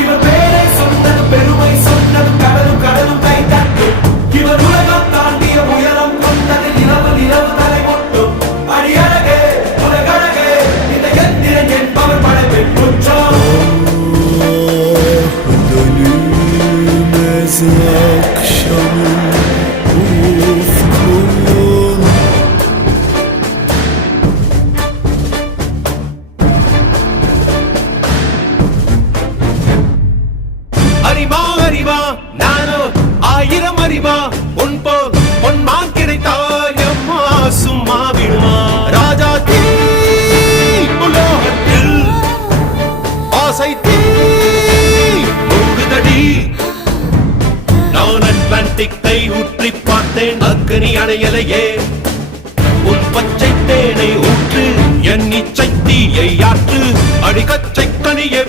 இவர் பேரை சொன்னது பெருமை சொன்னது கடலும் கடலும் கை தட்டும் இவர் உலகம் தாண்டிய உயரம் கொண்டது நிலவு நிலவு தலை மொட்டும் அடியழகே உலகழகே இந்த எந்திரன் என்பவர் படைப்பின் குற்றம் அறிவா அறிவா நானோ ஆயிரம் அறிவா உன் போல் பொன்மான் கிடைத்தாயம்மா சும்மா விடுமா ராஜா தீ உலோகத்தில் ஆசை தீ மூடுதடி நான் அட்லாண்டிக்கை ஊற்றி பார்த்தேன் அக்கனி அணையலையே உன் பச்சை தேனை ஊற்று என் இச்சை தீயை ஆற்று அடிக்கச்சை கனியே